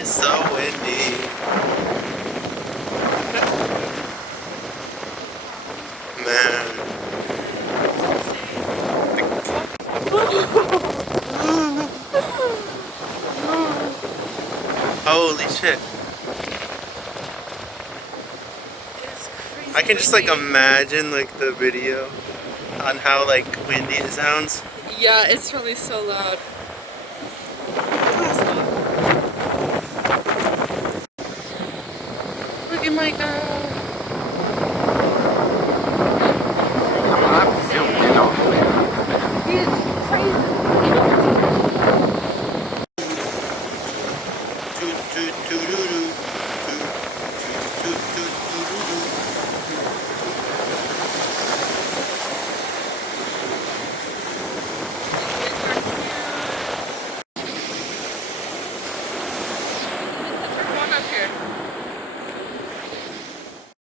It's so windy. Man. Holy shit. I can just like imagine like the video on how like windy it sounds. Yeah, it's probably so loud. Look at my girl. He's crazy. Toot, toot, toot, toot, toot, toot, toot, toot.